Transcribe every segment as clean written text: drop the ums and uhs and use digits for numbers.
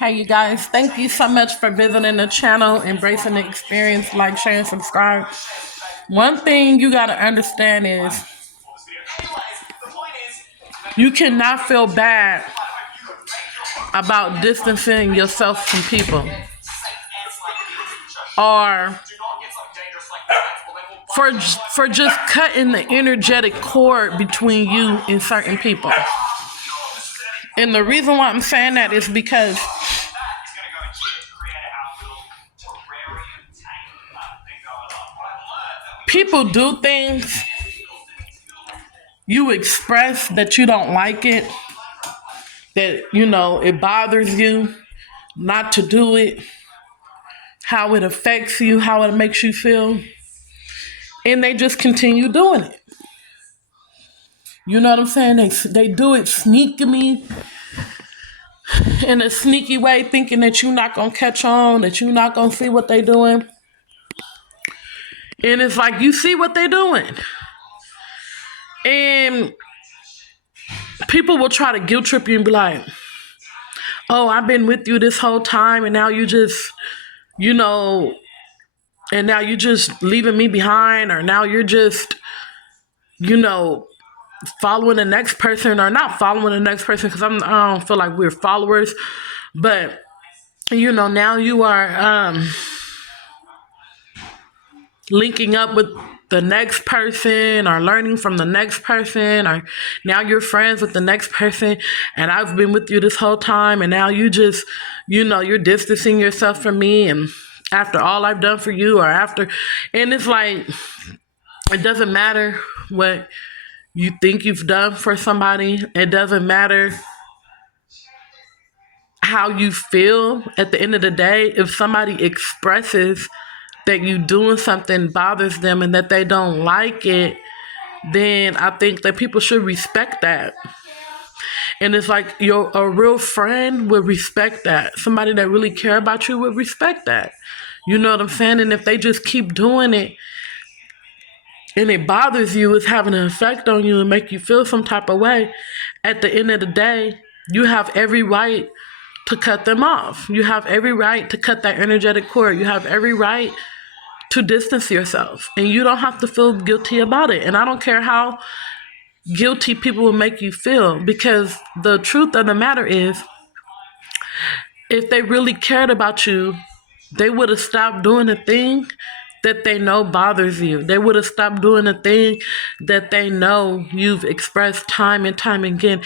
Hey, you guys, thank you so much for visiting the channel, embracing the experience, like, share, and subscribe. One thing you got to understand is you cannot feel bad about distancing yourself from people or for, for just cutting the energetic cord between you and certain people. And the reason why I'm saying that is because people do things, you express that you don't like it, that, it bothers you not to do it, how it affects you, how it makes you feel, and they just continue doing it. You know what I'm saying? They do it sneakily, in a sneaky way, thinking that you're not going to catch on, that you're not going to see what they're doing. And it's like, you see what they're doing. And people will try to guilt trip you and be like, oh, I've been with you this whole time, and now you just, and now you're just leaving me behind, or now you're just, following the next person, or not following the next person, because I don't feel like we're followers, but now you are linking up with the next person, or learning from the next person, or now you're friends with the next person, and I've been with you this whole time, and now you just, you're distancing yourself from me, and after all I've done for you, and it's like, it doesn't matter what you think you've done for somebody. It doesn't matter how you feel. At the end of the day, if somebody expresses that you doing something bothers them and that they don't like it, then I think that people should respect that. And it's like a real friend would respect that. Somebody that really care about you would respect that. You know what I'm saying? And if they just keep doing it and it bothers you, it's having an effect on you and make you feel some type of way, at the end of the day, you have every right to cut them off. You have every right to cut that energetic cord. You have every right to distance yourself. And you don't have to feel guilty about it. And I don't care how guilty people will make you feel, because the truth of the matter is, if they really cared about you, they would have stopped doing the thing that they know bothers you. They would have stopped doing the thing that they know you've expressed time and time again.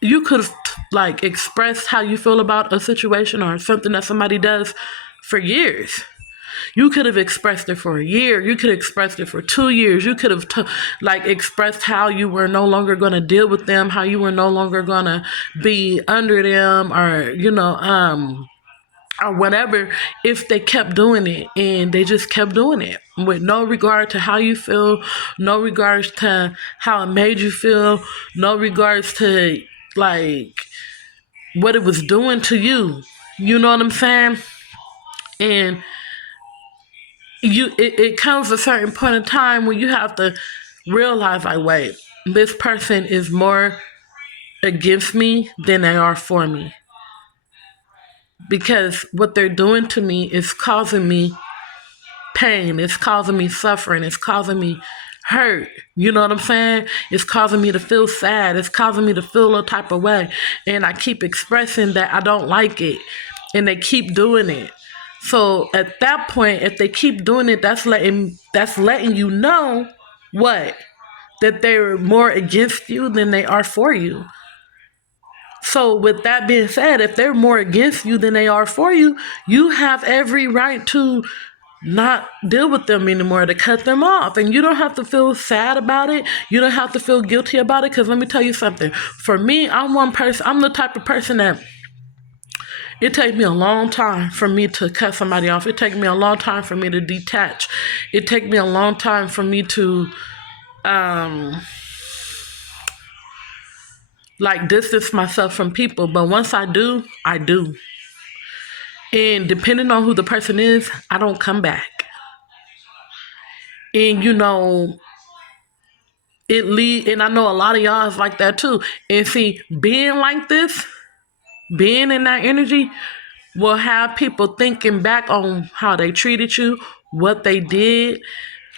You could have expressed how you feel about a situation or something that somebody does for years. You could have expressed it for a year. You could have expressed it for 2 years. You could have expressed how you were no longer going to deal with them, how you were no longer going to be under them, or or whatever, if they kept doing it, and they just kept doing it with no regard to how you feel, no regards to how it made you feel, no regards to what it was doing to you. You know what I'm saying? And it comes a certain point in time when you have to realize, wait, this person is more against me than they are for me. Because what they're doing to me is causing me pain. It's causing me suffering. It's causing me hurt. You know what I'm saying? It's causing me to feel sad. It's causing me to feel a type of way. And I keep expressing that I don't like it. And they keep doing it. So at that point, if they keep doing it, that's letting you know what? That they're more against you than they are for you. So with that being said, if they're more against you than they are for you, you have every right to not deal with them anymore, to cut them off. And you don't have to feel sad about it. You don't have to feel guilty about it. Because let me tell you something. For me, I'm the type of person that it takes me a long time for me to cut somebody off. It takes me a long time for me to detach. It takes me a long time for me to distance myself from people. But once I do, I do. And depending on who the person is, I don't come back. And and I know a lot of y'all is like that too. And see, being like this being in that energy will have people thinking back on how they treated you, what they did,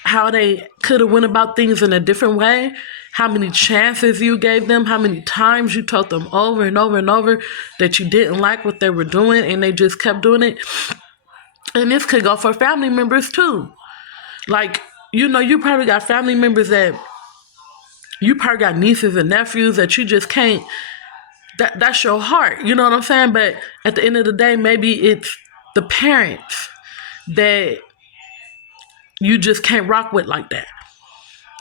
how they could have went about things in a different way, how many chances you gave them, how many times you told them over and over and over that you didn't like what they were doing and they just kept doing it. And this could go for family members too. Like, you probably got family members that you probably got nieces and nephews that you just can't, that's your heart, you know what I'm saying? But at the end of the day, maybe it's the parents that you just can't rock with like that.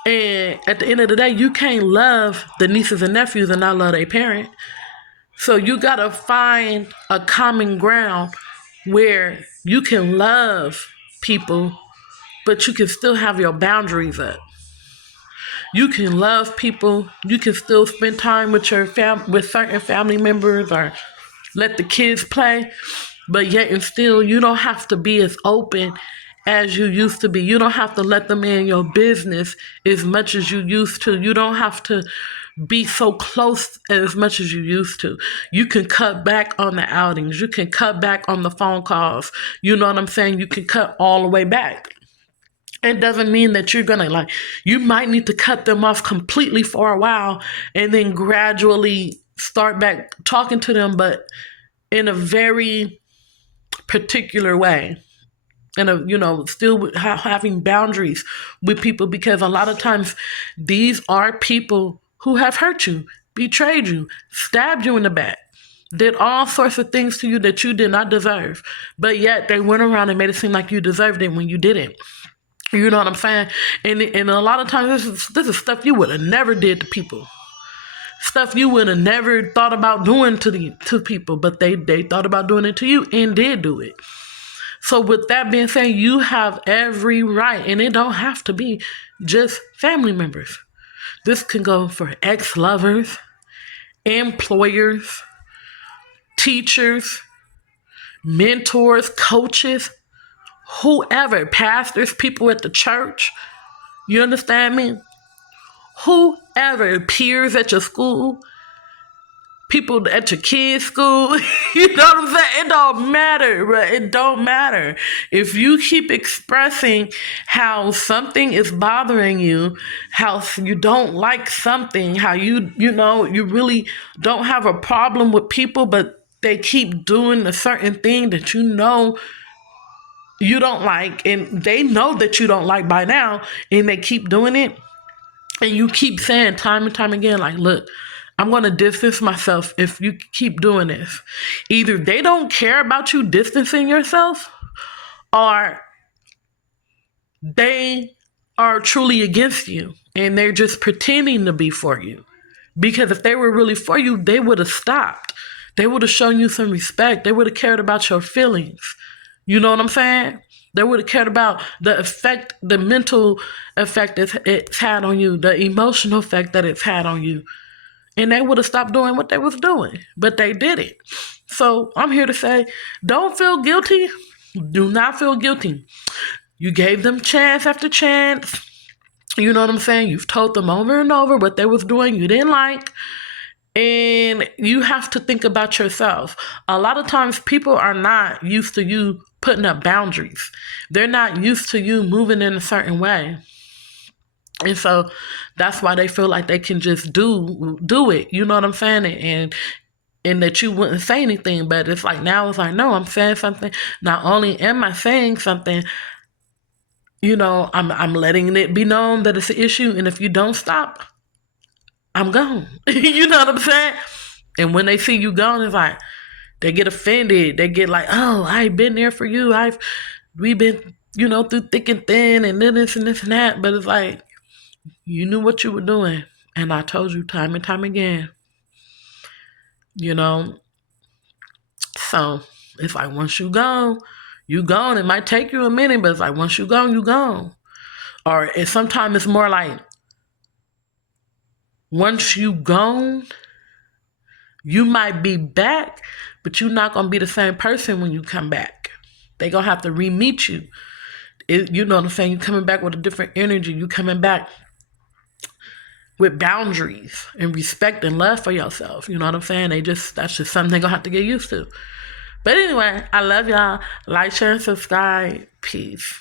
And at the end of the day, you can't love the nieces and nephews and not love their parent. So you gotta find a common ground where you can love people, but you can still have your boundaries up. You can love people. You can still spend time with your with certain family members, or let the kids play. But yet and still, you don't have to be as open as you used to be. You don't have to let them in your business as much as you used to. You don't have to be so close as much as you used to. You can cut back on the outings. You can cut back on the phone calls. You know what I'm saying? You can cut all the way back. It doesn't mean that you're gonna you might need to cut them off completely for a while and then gradually start back talking to them, but in a very particular way. And still having boundaries with people, because a lot of times these are people who have hurt you, betrayed you, stabbed you in the back, did all sorts of things to you that you did not deserve, but yet they went around and made it seem like you deserved it when you didn't. You know what I'm saying? And a lot of times this is stuff you would have never did to people. Stuff you would have never thought about doing to people, but they thought about doing it to you and did do it. So with that being said, you have every right, and it don't have to be just family members. This can go for ex-lovers, employers, teachers, mentors, coaches, whoever, pastors, people at the church. You understand me? Whoever, peers at your school, people at your kids' school. You know what I'm saying? It don't matter, bro. It don't matter. If you keep expressing how something is bothering you, how you don't like something, how you really don't have a problem with people, but they keep doing a certain thing that you don't like, and they know that you don't like by now, and they keep doing it, and you keep saying time and time again, like, look, I'm going to distance myself if you keep doing this. Either they don't care about you distancing yourself, or they are truly against you and they're just pretending to be for you. Because if they were really for you, they would have stopped. They would have shown you some respect. They would have cared about your feelings. You know what I'm saying? They would have cared about the effect, the mental effect it's had on you, the emotional effect that it's had on you. And they would have stopped doing what they was doing. But they did it. So I'm here to say, don't feel guilty. Do not feel guilty. You gave them chance after chance. You know what I'm saying? You've told them over and over what they was doing you didn't like. And you have to think about yourself. A lot of times people are not used to you putting up boundaries. They're not used to you moving in a certain way. And so that's why they feel like they can just do it. You know what I'm saying? And that you wouldn't say anything. But it's like, now it's like, no, I'm saying something. Not only am I saying something, I'm letting it be known that it's an issue. And if you don't stop, I'm gone. You know what I'm saying? And when they see you gone, it's like, they get offended. They get like, oh, I ain't been there for you. We've been, through thick and thin and this and this and that. But it's like, you knew what you were doing. And I told you time and time again. So it's like, once you gone, you gone. It might take you a minute, but it's like, once you gone, you gone. Or sometimes it's more like, once you gone, you might be back, but you're not going to be the same person when you come back. They going to have to re-meet you. You know what I'm saying? You're coming back with a different energy. You coming back with boundaries and respect and love for yourself. You know what I'm saying? That's just something they're gonna have to get used to. But anyway, I love y'all. Like, share, and subscribe. Peace.